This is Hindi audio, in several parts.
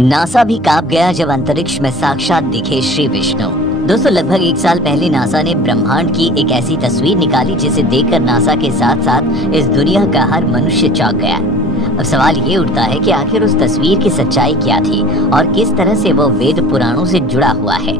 नासा भी कांप गया जब अंतरिक्ष में साक्षात दिखे श्री विष्णु। दोस्तों, लगभग 1 साल पहले नासा ने ब्रह्मांड की एक ऐसी तस्वीर निकाली जिसे देखकर नासा के साथ साथ इस दुनिया का हर मनुष्य चौंक गया। अब सवाल ये उठता है कि आखिर उस तस्वीर की सच्चाई क्या थी और किस तरह से वो वेद पुराणों से जुड़ा हुआ है।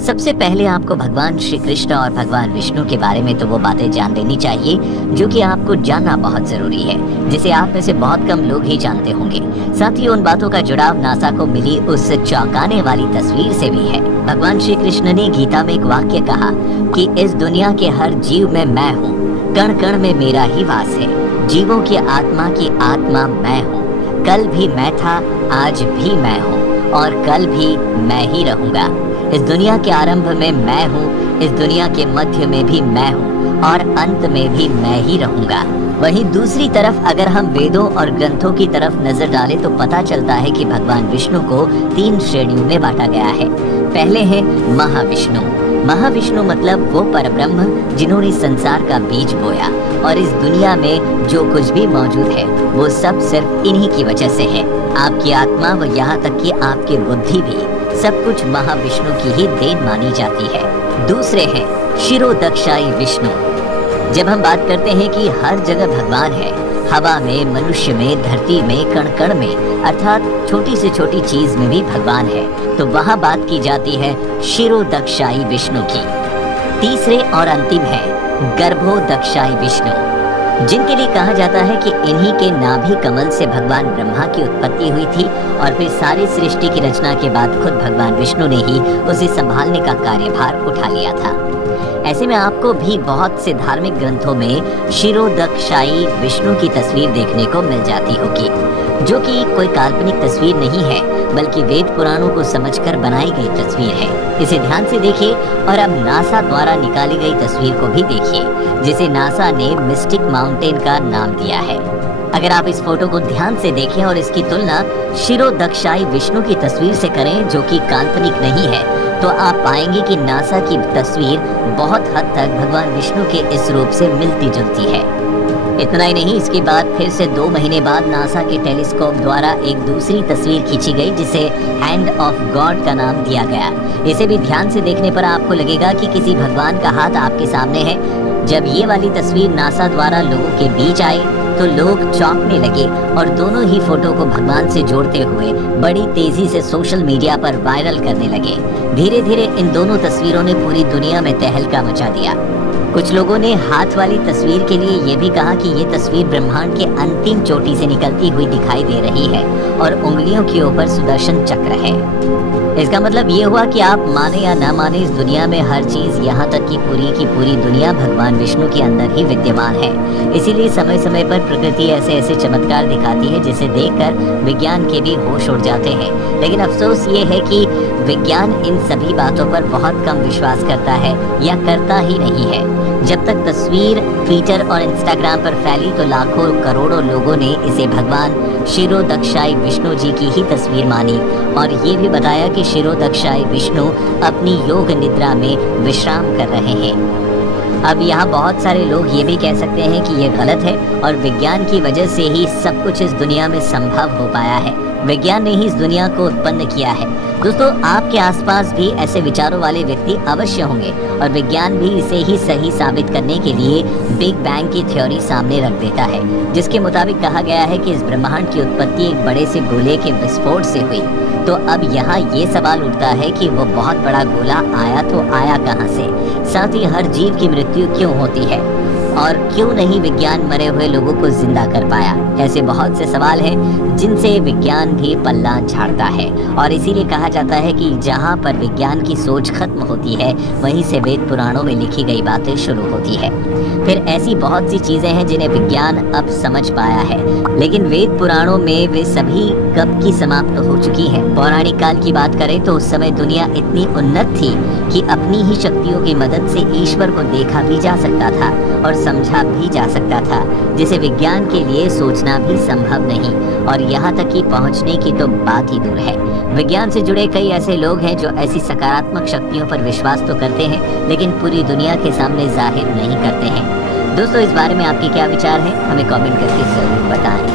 सबसे पहले आपको भगवान श्री कृष्ण और भगवान विष्णु के बारे में तो वो बातें जान लेनी चाहिए जो कि आपको जानना बहुत जरूरी है, जिसे आप में से बहुत कम लोग ही जानते होंगे। साथ ही उन बातों का जुड़ाव नासा को मिली उस चौंकाने वाली तस्वीर से भी है। भगवान श्री कृष्ण ने गीता में एक वाक्य कहा कि इस दुनिया के हर जीव में मैं हूँ, कण कण में मेरा ही वास है, जीवों की आत्मा मैं हूँ। कल भी मैं था, आज भी मैं हूँ और कल भी मैं ही रहूंगा। इस दुनिया के आरंभ में मैं हूँ, इस दुनिया के मध्य में भी मैं हूँ और अंत में भी मैं ही रहूंगा। वहीं दूसरी तरफ अगर हम वेदों और ग्रंथों की तरफ नजर डालें तो पता चलता है कि भगवान विष्णु को 3 श्रेणियों में बांटा गया है। पहले है महाविष्णु। महाविष्णु मतलब वो परब्रह्म जिन्होंने संसार का बीज बोया और इस दुनिया में जो कुछ भी मौजूद है वो सब सिर्फ इन्हीं की वजह से है। आपकी आत्मा व यहाँ तक कि आपकी बुद्धि भी सब कुछ महाविष्णु की ही देन मानी जाती है। दूसरे हैं क्षीरोदक्षाई विष्णु। जब हम बात करते हैं कि हर जगह भगवान है, हवा में, मनुष्य में, धरती में, कण कण में, अर्थात छोटी से छोटी चीज में भी भगवान है, तो वहाँ बात की जाती है क्षीरोदक्षाई विष्णु की। तीसरे और अंतिम है गर्भोदक्षाई विष्णु, जिनके लिए कहा जाता है कि इन्हीं के नाभि कमल से भगवान ब्रह्मा की उत्पत्ति हुई थी और फिर सारी सृष्टि की रचना के बाद खुद भगवान विष्णु ने ही उसे संभालने का कार्यभार उठा लिया था। ऐसे में आपको भी बहुत से धार्मिक ग्रंथों में क्षीरोदक्षाई विष्णु की तस्वीर देखने को मिल जाती होगी, जो कि कोई काल्पनिक तस्वीर नहीं है बल्कि वेद पुराणों को समझकर बनाई गई तस्वीर है। इसे ध्यान से देखिए और अब नासा द्वारा निकाली गई तस्वीर को भी देखिए, जिसे नासा ने मिस्टिक माउंटेन का नाम दिया है। अगर आप इस फोटो को ध्यान से देखें और इसकी तुलना क्षीरोदक्षाई विष्णु की तस्वीर से करें जो कि काल्पनिक नहीं है, तो आप पाएंगे कि नासा की तस्वीर बहुत हद तक भगवान विष्णु के इस रूप से मिलती जुलती है। इतना ही नहीं, इसके बाद फिर से 2 महीने बाद नासा के टेलीस्कोप द्वारा एक दूसरी तस्वीर खींची गई जिसे हैंड ऑफ गॉड का नाम दिया गया। इसे भी ध्यान से देखने पर आपको लगेगा कि किसी भगवान का हाथ आपके सामने है। जब ये वाली तस्वीर नासा द्वारा लोगों के बीच आई तो लोग चौंकने लगे और दोनों ही फोटो को भगवान से जोड़ते हुए बड़ी तेजी से सोशल मीडिया पर वायरल करने लगे। धीरे धीरे इन दोनों तस्वीरों ने पूरी दुनिया में तहलका मचा दिया। कुछ लोगों ने हाथ वाली तस्वीर के लिए ये भी कहा कि ये तस्वीर ब्रह्मांड के अंतिम चोटी से निकलती हुई दिखाई दे रही है और उंगलियों के ऊपर सुदर्शन चक्र है। इसका मतलब ये हुआ कि आप माने या ना माने, इस दुनिया में हर चीज, यहाँ तक कि पूरी की पूरी दुनिया भगवान विष्णु के अंदर ही विद्यमान है। इसीलिए समय समय पर प्रकृति ऐसे ऐसे चमत्कार दिखाती है जिसे देखकर विज्ञान के भी होश उड़ जाते हैं। लेकिन अफसोस ये है कि विज्ञान इन सभी बातों पर बहुत कम विश्वास करता है या करता ही नहीं है। जब तक तस्वीर ट्विटर और इंस्टाग्राम पर फैली तो लाखों करोड़ों लोगों ने इसे भगवान क्षीरोदक्षाई विष्णु जी की ही तस्वीर मानी और ये भी बताया कि क्षीरोदक्षाई विष्णु अपनी योग निद्रा में विश्राम कर रहे हैं। अब यहाँ बहुत सारे लोग ये भी कह सकते हैं कि ये गलत है और विज्ञान की वजह से ही सब कुछ इस दुनिया में संभव हो पाया है, विज्ञान ने ही इस दुनिया को उत्पन्न किया है। दोस्तों, आपके आसपास भी ऐसे विचारों वाले व्यक्ति अवश्य होंगे और विज्ञान भी इसे ही सही साबित करने के लिए बिग बैंग की थ्योरी सामने रख देता है, जिसके मुताबिक कहा गया है कि इस ब्रह्मांड की उत्पत्ति एक बड़े से गोले के विस्फोट से हुई। तो अब यहाँ ये सवाल उठता है कि वो बहुत बड़ा गोला आया तो आया कहाँ से? साथ ही हर जीव की मृत्यु क्यों होती है और क्यों नहीं विज्ञान मरे हुए लोगों को जिंदा कर पाया? ऐसे बहुत से सवाल हैं जिनसे विज्ञान भी पल्ला झाड़ता है और इसीलिए कहा जाता है कि जहाँ पर विज्ञान की सोच खत्म होती है वहीं से वेद पुराणों में लिखी गई बातें शुरू होती है। फिर ऐसी बहुत सी चीजें हैं जिन्हें विज्ञान अब समझ पाया है, लेकिन वेद पुराणों में वे सभी कब की समाप्त हो चुकी हैं। पौराणिक काल की बात करें तो उस समय दुनिया इतनी उन्नत थी कि अपनी ही शक्तियों की मदद से ईश्वर को देखा भी जा सकता था और समझा भी जा सकता था, जिसे विज्ञान के लिए सोचना भी संभव नहीं और यहाँ तक कि पहुँचने की तो बात ही दूर है। विज्ञान से जुड़े कई ऐसे लोग हैं जो ऐसी सकारात्मक शक्तियों पर विश्वास तो करते हैं लेकिन पूरी दुनिया के सामने जाहिर नहीं करते हैं। दोस्तों, इस बारे में आपके क्या विचार हैं? हमें कमेंट करके जरूर बताएं।